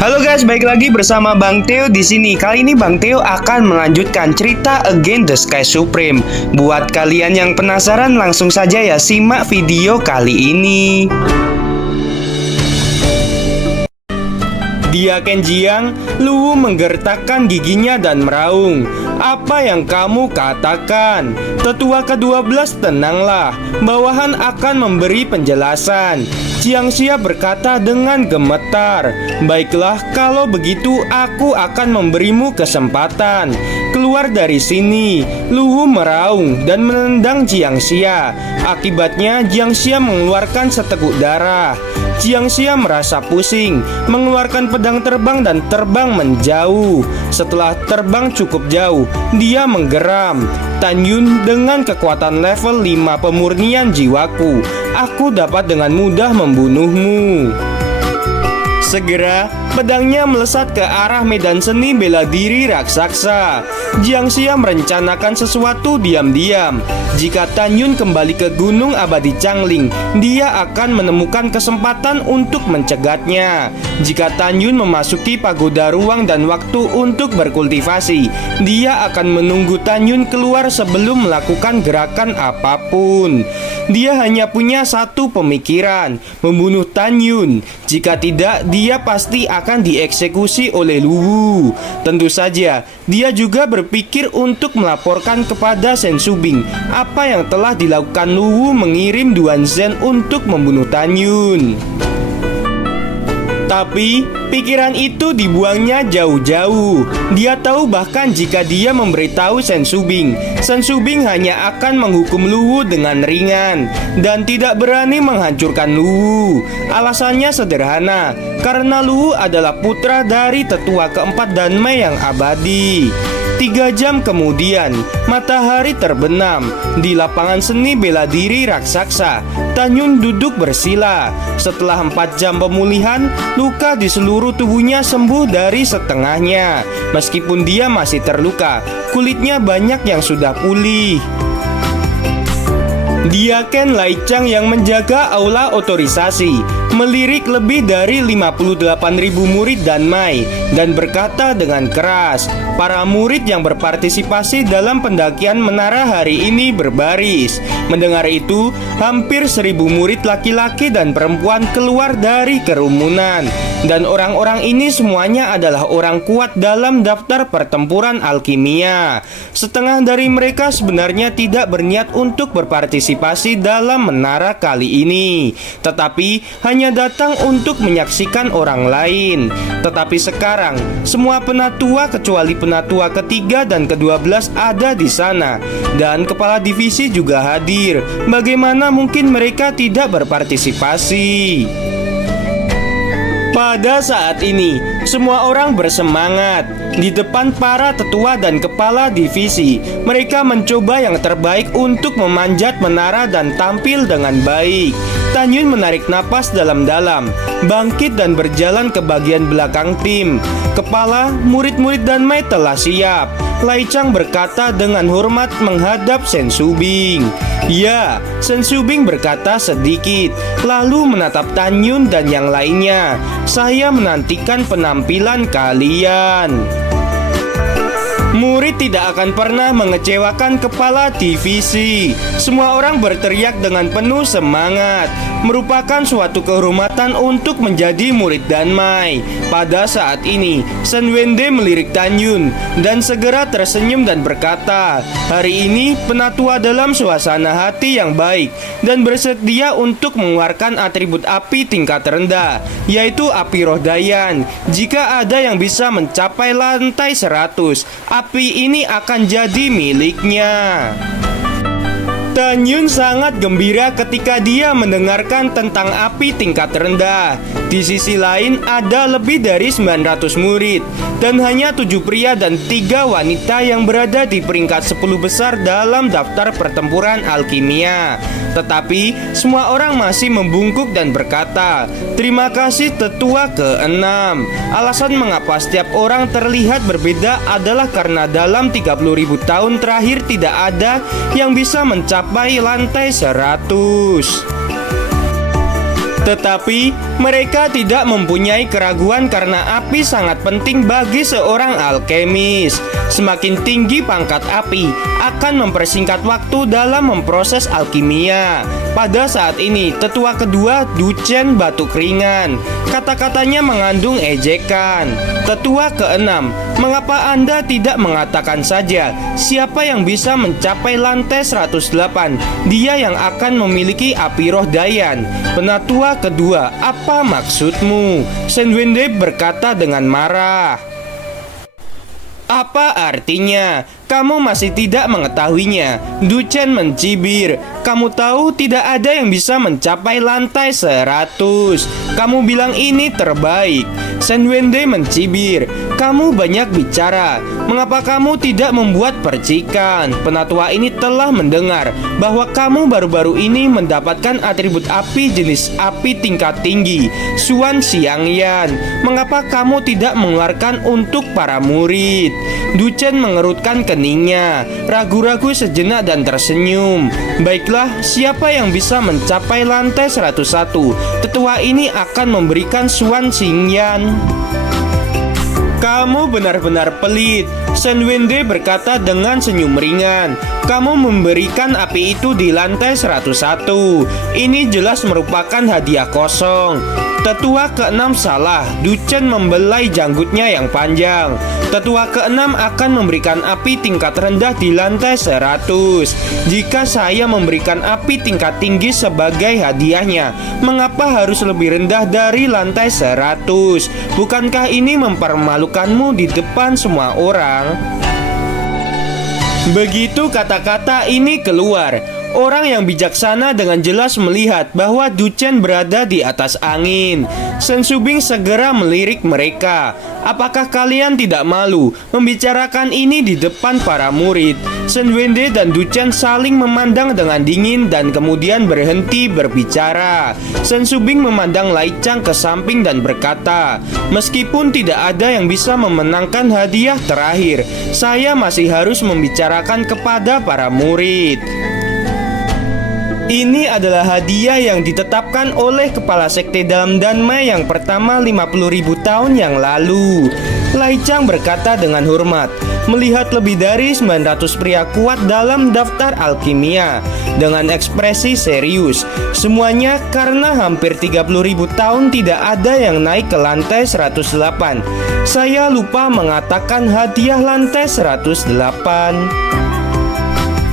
Halo guys, balik lagi bersama Bang Theo di sini. Kali ini Bang Theo akan melanjutkan cerita Against the Sky Supreme. Buat kalian yang penasaran, langsung saja ya simak video kali ini. Di Aken Jiang, Luwu menggertakkan giginya dan meraung. Apa yang kamu katakan? Tetua ke-12, tenanglah. Bawahan akan memberi penjelasan. Jiang Xia berkata dengan gemetar. Baiklah, kalau begitu aku akan memberimu kesempatan. Keluar dari sini. Luwu meraung dan menendang Jiang Xia. Akibatnya Jiang Xia mengeluarkan seteguk darah. Jiang Xia merasa pusing, mengeluarkan pedang terbang dan terbang menjauh. Setelah terbang cukup jauh, dia menggeram. Tan Yun, dengan kekuatan level 5 pemurnian jiwaku, aku dapat dengan mudah membunuhmu. Segera, pedangnya melesat ke arah medan seni bela diri raksasa. Jiang Xia merencanakan sesuatu diam-diam. Jika Tan Yun kembali ke Gunung Abadi Changling, dia akan menemukan kesempatan untuk mencegatnya. Jika Tan Yun memasuki pagoda ruang dan waktu untuk berkultivasi, dia akan menunggu Tan Yun keluar sebelum melakukan gerakan apapun. Dia hanya punya satu pemikiran, membunuh Tan Yun. Jika tidak, dia pasti akan dieksekusi oleh Luwu. Tentu saja, dia juga berpikir untuk melaporkan kepada Shen Subing apa yang telah dilakukan Luwu mengirim Duan Zhen untuk membunuh Tan Yun. Tapi pikiran itu dibuangnya jauh-jauh. Dia tahu bahkan jika dia memberitahu Shen Subing hanya akan menghukum Luwu dengan ringan dan tidak berani menghancurkan Luwu. Alasannya sederhana, karena Luwu adalah putra dari tetua keempat Danmei yang abadi. 3 jam kemudian, matahari terbenam. Di lapangan seni bela diri raksasa, Tan Yun duduk bersila. Setelah 4 jam pemulihan, luka di seluruh tubuhnya sembuh dari setengahnya. Meskipun dia masih terluka, kulitnya banyak yang sudah pulih. Dia Ken Laichang yang menjaga aula otorisasi melirik lebih dari 58.000 murid Danmai dan berkata dengan keras. Para murid yang berpartisipasi dalam pendakian menara hari ini berbaris. Mendengar itu, hampir 1.000 murid laki-laki dan perempuan keluar dari kerumunan. Dan orang-orang ini semuanya adalah orang kuat dalam daftar pertempuran alkimia. Setengah dari mereka sebenarnya tidak berniat untuk berpartisipasi dalam menara kali ini, tetapi hanya datang untuk menyaksikan orang lain. Tetapi sekarang, semua penatua kecuali penatua ketiga dan ke-12 ada di sana. Dan kepala divisi juga hadir. Bagaimana mungkin mereka tidak berpartisipasi? Pada saat ini, semua orang bersemangat. Di depan para tetua dan kepala divisi, mereka mencoba yang terbaik untuk memanjat menara dan tampil dengan baik. Tan Yun menarik napas dalam-dalam, bangkit dan berjalan ke bagian belakang tim. Kepala murid-murid Danmei telah siap. Laichang berkata dengan hormat menghadap Shen Subing. Ya, Shen Subing berkata sedikit, lalu menatap Tan Yun dan yang lainnya. Saya menantikan penampilan kalian. Murid tidak akan pernah mengecewakan kepala divisi. Semua orang berteriak dengan penuh semangat. Merupakan suatu kehormatan untuk menjadi murid Danmai. Pada saat ini, Shen Wende melirik Tan Yun dan segera tersenyum dan berkata, hari ini penatua dalam suasana hati yang baik dan bersedia untuk mengeluarkan atribut api tingkat rendah, yaitu api roh Dayan. Jika ada yang bisa mencapai lantai 100, api ini akan jadi miliknya. Tan Yun sangat gembira ketika dia mendengarkan tentang api tingkat rendah. Di sisi lain ada lebih dari 900 murid dan hanya 7 pria dan 3 wanita yang berada di peringkat 10 besar dalam daftar pertempuran alkimia. Tetapi semua orang masih membungkuk dan berkata, terima kasih tetua ke-6. Alasan mengapa setiap orang terlihat berbeda adalah karena dalam 30.000 tahun terakhir tidak ada yang bisa mencapai lantai 100. Tetapi mereka tidak mempunyai keraguan karena api sangat penting bagi seorang alkemis. Semakin tinggi pangkat api akan mempersingkat waktu dalam memproses alkimia. Pada saat ini, tetua kedua Duchen batuk ringan. Kata-katanya mengandung ejekan. Tetua keenam, mengapa Anda tidak mengatakan saja siapa yang bisa mencapai lantai 108? Dia yang akan memiliki api roh Dayan. Penatua kedua, apa maksudmu? Senwende berkata dengan marah. Apa artinya? Kamu masih tidak mengetahuinya. Duchen mencibir. Kamu tahu tidak ada yang bisa mencapai lantai 100. Kamu bilang ini terbaik. Senwende mencibir. Kamu banyak bicara. Mengapa kamu tidak membuat percikan? Penatua ini telah mendengar bahwa kamu baru-baru ini mendapatkan atribut api jenis api tingkat tinggi, Suan Xiangyan. Mengapa kamu tidak mengeluarkan untuk para murid? Duchen mengerutkan keningnya, ragu-ragu sejenak dan tersenyum. Baiklah, siapa yang bisa mencapai lantai 101? Tetua ini akan memberikan Suan Xiangyan. Kamu benar-benar pelit, Senwende berkata dengan senyum ringan. Kamu memberikan api itu di lantai 101. Ini jelas merupakan hadiah kosong. Tetua keenam salah. Duchen membelai janggutnya yang panjang. Tetua keenam akan memberikan api tingkat rendah di lantai 100. Jika saya memberikan api tingkat tinggi sebagai hadiahnya, mengapa harus lebih rendah dari lantai 100? Bukankah ini mempermalukanmu di depan semua orang? Begitu kata-kata ini keluar, orang yang bijaksana dengan jelas melihat bahwa Duchen berada di atas angin. Sen Subing segera melirik mereka. Apakah kalian tidak malu membicarakan ini di depan para murid? Senwende dan Duchen saling memandang dengan dingin dan kemudian berhenti berbicara. Sen Subing memandang Lai Chang ke samping dan berkata, meskipun tidak ada yang bisa memenangkan hadiah terakhir, saya masih harus membicarakan kepada para murid. Ini adalah hadiah yang ditetapkan oleh kepala sekte dalam Danmai yang pertama 50.000 tahun yang lalu. Lai Chang berkata dengan hormat, melihat lebih dari 900 pria kuat dalam daftar alkimia. Dengan ekspresi serius, semuanya karena hampir 30.000 tahun tidak ada yang naik ke lantai 108. Saya lupa mengatakan hadiah lantai 108.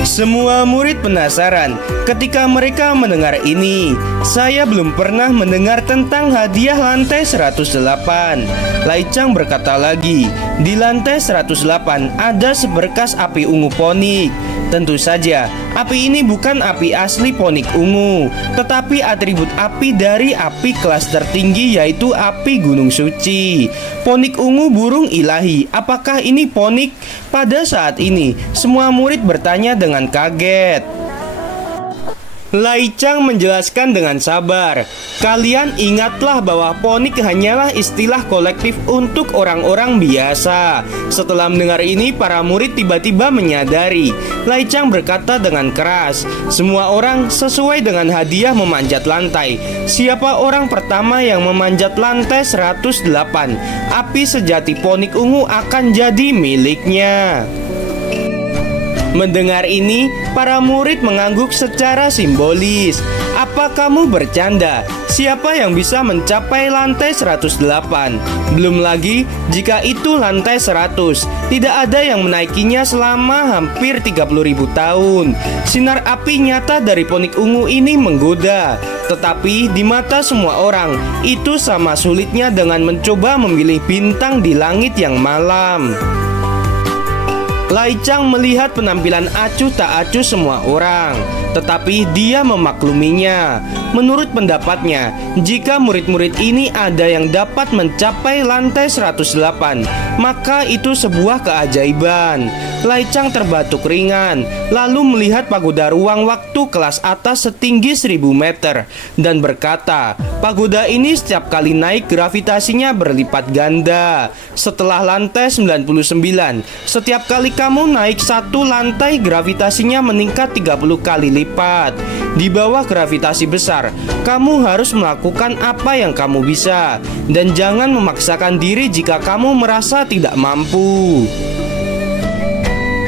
Semua murid penasaran ketika mereka mendengar ini. Saya belum pernah mendengar tentang hadiah lantai 108. Lai Chang berkata lagi, di lantai 108 ada seberkas api ungu ponik. Tentu saja, api ini bukan api asli ponik ungu, tetapi atribut api dari api kelas tertinggi, yaitu api gunung suci. Ponik ungu burung ilahi, apakah ini ponik? Pada saat ini, semua murid bertanya dengan kaget. Lai Chang menjelaskan dengan sabar, kalian ingatlah bahwa ponik hanyalah istilah kolektif untuk orang-orang biasa. Setelah mendengar ini, para murid tiba-tiba menyadari. Lai Chang berkata dengan keras, semua orang sesuai dengan hadiah memanjat lantai. Siapa orang pertama yang memanjat lantai 108, api sejati ponik ungu akan jadi miliknya. Mendengar ini, para murid mengangguk secara simbolis. Apa kamu bercanda? Siapa yang bisa mencapai lantai 108? Belum lagi, jika itu lantai 100, tidak ada yang menaikinya selama hampir 30.000 tahun. Sinar api nyata dari ponik ungu ini menggoda. Tetapi di mata semua orang, itu sama sulitnya dengan mencoba memilih bintang di langit yang malam. Lai Chang melihat penampilan acuh tak acuh semua orang, tetapi dia memakluminya. Menurut pendapatnya, jika murid-murid ini ada yang dapat mencapai lantai 108, maka itu sebuah keajaiban. Lai Chang terbatuk ringan, lalu melihat pagoda ruang waktu kelas atas setinggi 1000 meter dan berkata, pagoda ini setiap kali naik gravitasinya berlipat ganda. Setelah lantai 99, setiap kali kamu naik satu lantai, gravitasinya meningkat 30 kali lipat. Di bawah gravitasi besar, kamu harus melakukan apa yang kamu bisa, dan jangan memaksakan diri jika kamu merasa tidak mampu.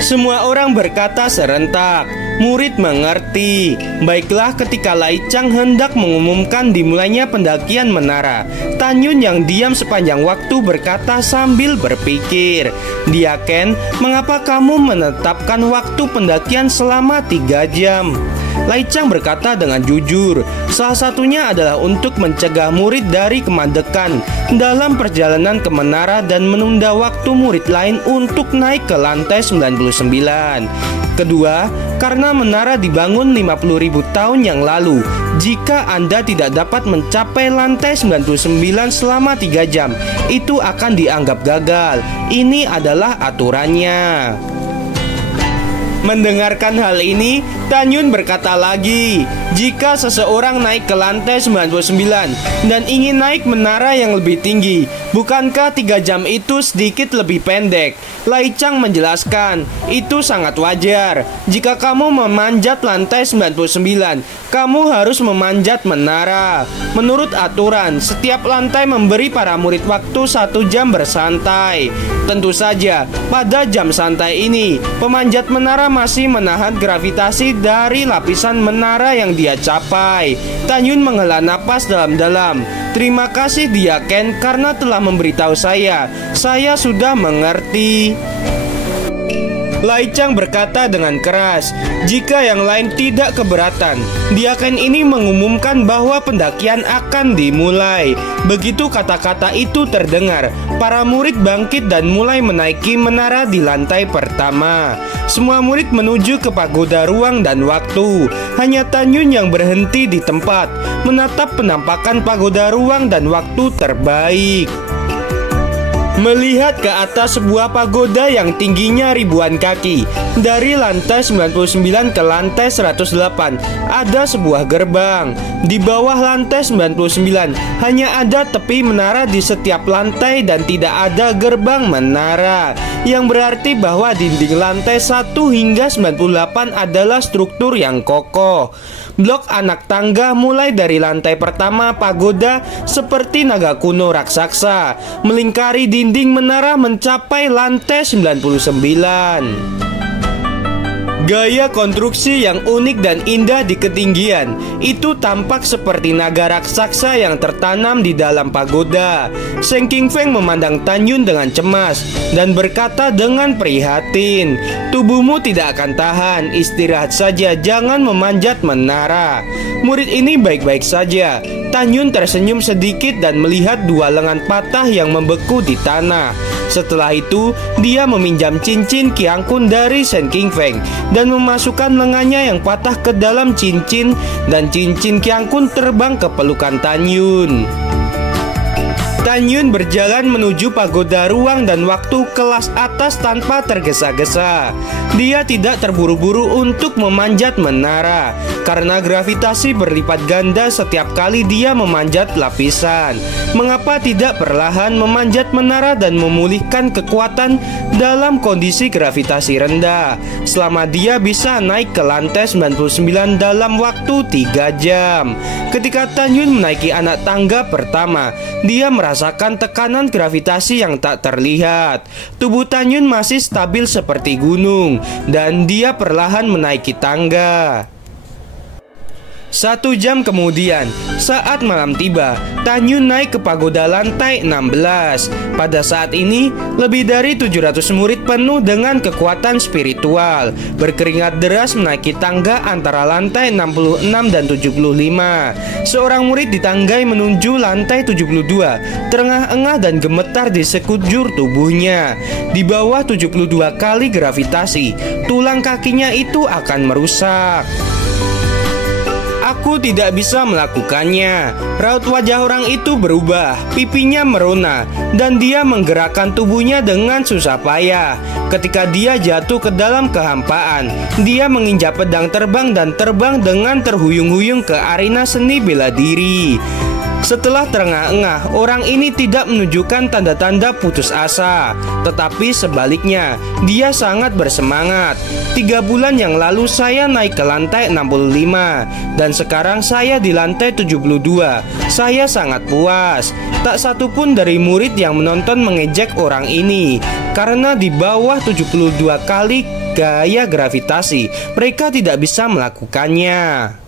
Semua orang berkata serentak. Murid mengerti. Baiklah, ketika Lai Chang hendak mengumumkan dimulainya pendakian menara, Tan Yun yang diam sepanjang waktu berkata sambil berpikir, "Dia Ken, mengapa kamu menetapkan waktu pendakian selama 3 jam?" Lai Chang berkata dengan jujur, salah satunya adalah untuk mencegah murid dari kemandekan dalam perjalanan ke menara dan menunda waktu murid lain untuk naik ke lantai 99. Kedua, karena menara dibangun 50.000 tahun yang lalu, jika Anda tidak dapat mencapai lantai 99 selama 3 jam, itu akan dianggap gagal. Ini adalah aturannya. Mendengarkan hal ini, Tan Yun berkata lagi, jika seseorang naik ke lantai 99 dan ingin naik menara yang lebih tinggi, bukankah 3 jam itu sedikit lebih pendek? Lai Chang menjelaskan, itu sangat wajar. Jika kamu memanjat lantai 99, kamu harus memanjat menara. Menurut aturan, setiap lantai memberi para murid waktu 1 jam bersantai. Tentu saja, pada jam santai ini, pemanjat menara masih menahan gravitasi dari lapisan menara yang dia capai. Tan Yun menghela napas dalam-dalam. Terima kasih Dia Ken karena telah memberitahu saya. Saya sudah mengerti. Lai Chang berkata dengan keras, jika yang lain tidak keberatan, Dia Ken ini mengumumkan bahwa pendakian akan dimulai. Begitu kata-kata itu terdengar, para murid bangkit dan mulai menaiki menara di lantai pertama. Semua murid menuju ke pagoda ruang dan waktu. Hanya Tan Yun yang berhenti di tempat, menatap penampakan pagoda ruang dan waktu terbaik. Melihat ke atas sebuah pagoda yang tingginya ribuan kaki, dari lantai 99 ke lantai 108 ada sebuah gerbang. Di bawah lantai 99 hanya ada tepi menara di setiap lantai dan tidak ada gerbang menara, yang berarti bahwa dinding lantai 1 hingga 98 adalah struktur yang kokoh. Blok anak tangga mulai dari lantai pertama pagoda seperti naga kuno raksasa, melingkari dinding menara mencapai lantai 99. Gaya konstruksi yang unik dan indah di ketinggian itu tampak seperti naga raksasa yang tertanam di dalam pagoda. Seng King Feng memandang Tan Yun dengan cemas dan berkata dengan prihatin, tubuhmu tidak akan tahan, istirahat saja, jangan memanjat menara. Murid ini baik-baik saja. Tan Yun tersenyum sedikit dan melihat 2 lengan patah yang membeku di tanah. Setelah itu, dia meminjam cincin Kiang Kun dari Seng King Feng dan memasukkan lengannya yang patah ke dalam cincin, dan cincin Kiang Kun terbang ke pelukan Tan Yun. Tan Yun berjalan menuju pagoda ruang dan waktu kelas atas tanpa tergesa-gesa. Dia tidak terburu-buru untuk memanjat menara karena gravitasi berlipat ganda setiap kali dia memanjat lapisan. Mengapa tidak perlahan memanjat menara dan memulihkan kekuatan dalam kondisi gravitasi rendah selama dia bisa naik ke lantai 99 dalam waktu 3 jam. Ketika Tan Yun menaiki anak tangga pertama, dia merasakan tekanan gravitasi yang tak terlihat. Tubuh Tan Yun masih stabil seperti gunung, dan dia perlahan menaiki tangga. 1 jam kemudian, saat malam tiba, Tan Yun naik ke pagoda lantai 16. Pada saat ini, lebih dari 700 murid penuh dengan kekuatan spiritual berkeringat deras menaiki tangga antara lantai 66 dan 75. Seorang murid ditanggai menuju lantai 72, terengah-engah dan gemetar di sekujur tubuhnya. Di bawah 72 kali gravitasi, tulang kakinya itu akan merusak. Aku tidak bisa melakukannya. Raut wajah orang itu berubah, pipinya merona, dan dia menggerakkan tubuhnya dengan susah payah. Ketika dia jatuh ke dalam kehampaan, dia menginjak pedang terbang dan terbang dengan terhuyung-huyung ke arena seni bela diri. Setelah terengah-engah, orang ini tidak menunjukkan tanda-tanda putus asa, tetapi sebaliknya, dia sangat bersemangat. 3 bulan yang lalu saya naik ke lantai 65, dan sekarang saya di lantai 72. Saya sangat puas. Tak satu pun dari murid yang menonton mengejek orang ini, karena di bawah 72 kali gaya gravitasi, mereka tidak bisa melakukannya.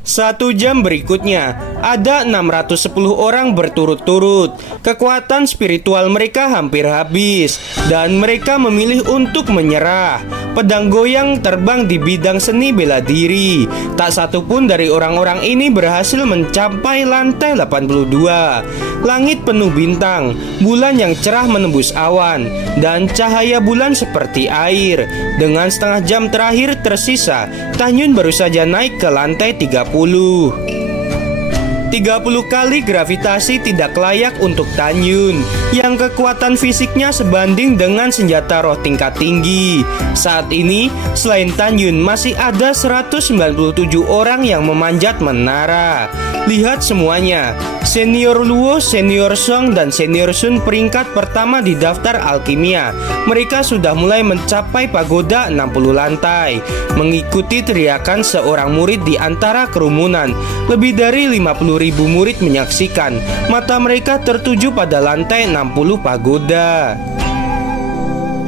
1 jam berikutnya, ada 610 orang berturut-turut. Kekuatan spiritual mereka hampir habis, dan mereka memilih untuk menyerah. Pedang goyang terbang di bidang seni bela diri. Tak satu pun dari orang-orang ini berhasil mencapai lantai 82. Langit penuh bintang, bulan yang cerah menembus awan, dan cahaya bulan seperti air. Dengan setengah jam terakhir tersisa, Tan-Yun baru saja naik ke lantai 30. 30 kali gravitasi tidak layak untuk Tan-Yun yang kekuatan fisiknya sebanding dengan senjata roh tingkat tinggi. Saat ini, selain Tan-Yun, masih ada 197 orang yang memanjat menara. Lihat semuanya, Senior Luo, Senior Song, dan Senior Sun peringkat pertama di daftar alkimia. Mereka sudah mulai mencapai pagoda 60 lantai. Mengikuti teriakan seorang murid di antara kerumunan, lebih dari 50.000 murid menyaksikan. Mata mereka tertuju pada lantai 60 pagoda.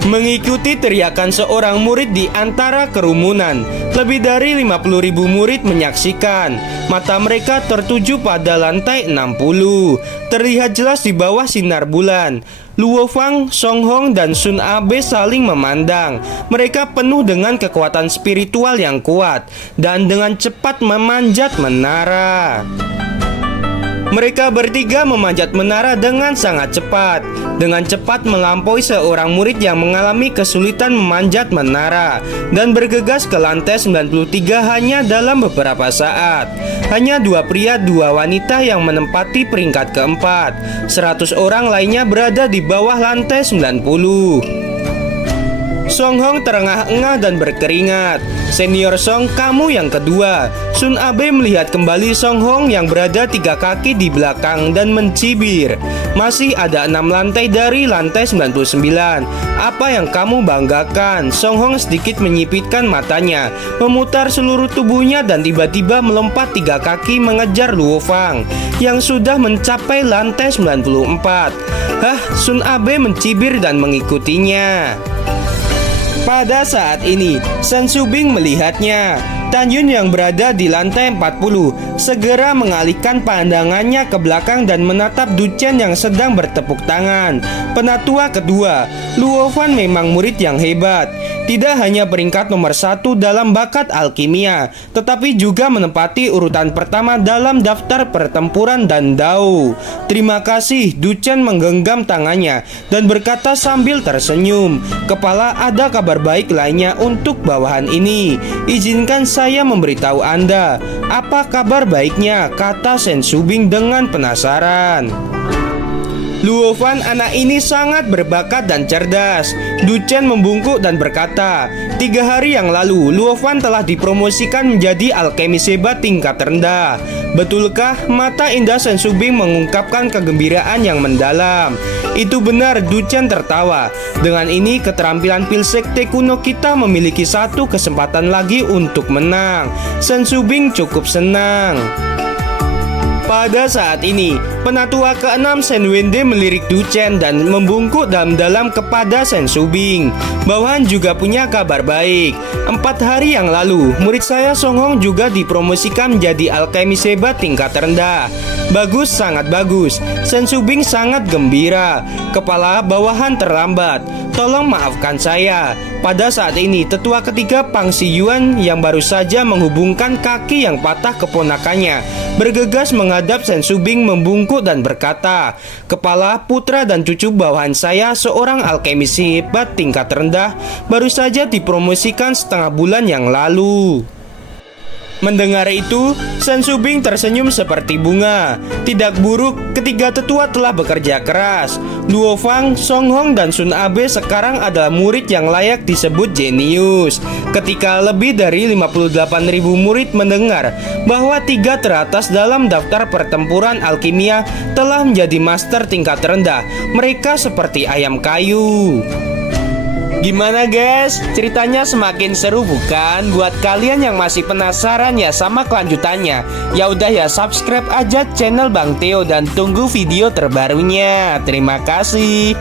Mengikuti teriakan seorang murid di antara kerumunan, lebih dari 50.000 murid menyaksikan. Mata mereka tertuju pada lantai 60. Terlihat jelas di bawah sinar bulan. Luo Fang, Song Hong, dan Sun Abe saling memandang. Mereka penuh dengan kekuatan spiritual yang kuat dan dengan cepat memanjat menara. Mereka bertiga memanjat menara dengan sangat cepat. Dengan cepat melampaui seorang murid yang mengalami kesulitan memanjat menara dan bergegas ke lantai 93 hanya dalam beberapa saat. Hanya 2 pria 2 wanita yang menempati peringkat keempat. 100 orang lainnya berada di bawah lantai 90. Song Hong terengah-engah dan berkeringat. Senior Song, kamu yang kedua. Sun Abe melihat kembali Song Hong yang berada 3 kaki di belakang dan mencibir. Masih ada 6 lantai dari lantai 99. Apa yang kamu banggakan? Song Hong sedikit menyipitkan matanya, memutar seluruh tubuhnya dan tiba-tiba melompat 3 kaki mengejar Luo Fang yang sudah mencapai lantai 94. Sun Abe mencibir dan mengikutinya. Pada saat ini, Sen Subing melihatnya. Tan-Yun yang berada di lantai 40 segera mengalihkan pandangannya ke belakang dan menatap Du Chen yang sedang bertepuk tangan. Penatua kedua, Luo Fan memang murid yang hebat. Tidak hanya peringkat nomor 1 dalam bakat alkimia, tetapi juga menempati urutan pertama dalam daftar pertempuran dan Dao. Terima kasih, Du Chen menggenggam tangannya dan berkata sambil tersenyum. Kepala, ada kabar baik lainnya untuk bawahan ini. Izinkan saya memberitahu Anda. Apa kabar baiknya? Kata Sen Subing dengan penasaran. Luo Fan, anak ini sangat berbakat dan cerdas. Du Chen membungkuk dan berkata, 3 hari yang lalu Luo Fan telah dipromosikan menjadi alkemis hebat tingkat rendah. Betulkah? Mata indah Sen Subing mengungkapkan kegembiraan yang mendalam. Itu benar, Du Chen tertawa. Dengan ini keterampilan pil sekte kuno kita memiliki 1 kesempatan lagi untuk menang. Sen Subing cukup senang. Pada saat ini, penatua ke-6 Sen Wende melirik Du Chen dan membungkuk dalam-dalam kepada Sen Subing. Bawahan juga punya kabar baik. 4 hari yang lalu, murid saya Song Hong juga dipromosikan menjadi alkemis hebat tingkat rendah. Bagus, sangat bagus. Sen Subing sangat gembira. Kepala bawahan terlambat. Tolong maafkan saya. Pada saat ini, tetua ketiga Pang Si Yuan yang baru saja menghubungkan kaki yang patah keponakannya bergegas menghadap Sen Subing membungkuk dan berkata, kepala, putra dan cucu bawahan saya seorang alkemis hebat tingkat rendah baru saja dipromosikan setengah bulan yang lalu. Mendengar itu, San Subing tersenyum seperti bunga. Tidak buruk ketiga tetua telah bekerja keras. Luo Fang, Song Hong, dan Sun Abe sekarang adalah murid yang layak disebut jenius. Ketika lebih dari 58.000 murid mendengar bahwa 3 teratas dalam daftar pertempuran alkimia telah menjadi master tingkat rendah, mereka seperti ayam kayu. Gimana guys? Ceritanya semakin seru bukan? Buat kalian yang masih penasaran ya sama kelanjutannya, ya udah ya subscribe aja channel Bang Theo dan tunggu video terbarunya. Terima kasih.